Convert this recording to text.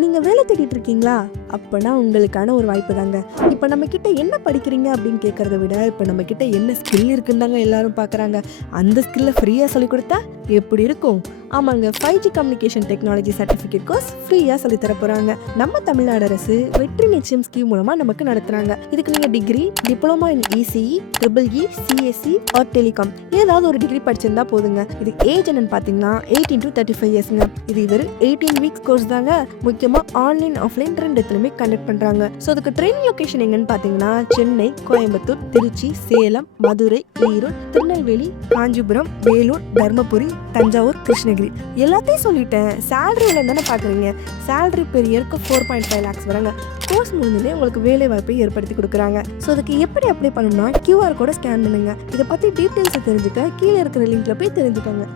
நீங்கள் வேலை தேடிட்டு இருக்கீங்களா? அப்போனா உங்களுக்கான ஒரு வாய்ப்பு தாங்க. இப்போ நம்ம கிட்ட என்ன படிக்கிறீங்க அப்படின்னு கேட்குறத விட இப்போ நம்ம கிட்ட என்ன ஸ்கில் இருக்குன்னு தாங்க எல்லாரும் பார்க்குறாங்க அந்த ஸ்கில்லை ஃப்ரீயாக சொல்லி கொடுத்தா எப்படி இருக்கும்? ஆமாங்க five G communication technology certificate course ஃப்ரீயாக சொல்லி தர போகிறாங்க நம்ம தமிழ்நாடு அரசு வெற்றி நிச்சயம் ஸ்கீம் மூலமாக நமக்கு நடத்துகிறாங்க இதுக்கு நீங்கள் degree diploma in ECE triple E CSC or telecom ஏதாவது ஒரு டிகிரி படிச்சிருந்தா போதுங்க. இது ஏஜ் என்னன்னு பார்த்தீங்கன்னா எயிட்டீன் டு தேர்ட்டி ஃபைவ் இயர்ஸ்ங்க இது இவர் எயிட்டீன் வீக்ஸ் கோர்ஸ் தாங்க. முக்கியமாக ஆன்லைன் ஆஃப்லைன் ரெண்டு இடத்துலையுமே கண்டக்ட் பண்ணுறாங்க ஸோ அதுக்கு ட்ரெயின் லொகேஷன் எங்கன்னு பார்த்தீங்கன்னா சென்னை கோயம்புத்தூர் திருச்சி சேலம் மதுரை ஈரோடு திருநெல்வேலி காஞ்சிபுரம் வேலூர் தர்மபுரி தஞ்சாவூர் கிருஷ்ணகிரி. எல்லாத்தையும் சொல்லிட்டேன். சேலரியில் தானே பார்க்குறீங்க. சேலரி பெர் இயருக்கு ஃபோர் பாயிண்ட் ஃபைவ் லேக்ஸ் வராங்க. கோர்ஸ் முடிஞ்சதே உங்களுக்கு வேலை வாய்ப்பை ஏற்படுத்தி கொடுக்குறாங்க. ஸோ அதுக்கு எப்படி அப்ளை பண்ணணும்னா கியூஆர் கோட ஸ்கேன் பண்ணுங்க. இதை பற்றி டீட்டெயில்ஸை தெரிஞ்சுக்க கீழே இருக்கிற லிங்க்ல போய் தெரிஞ்சுக்கோங்க.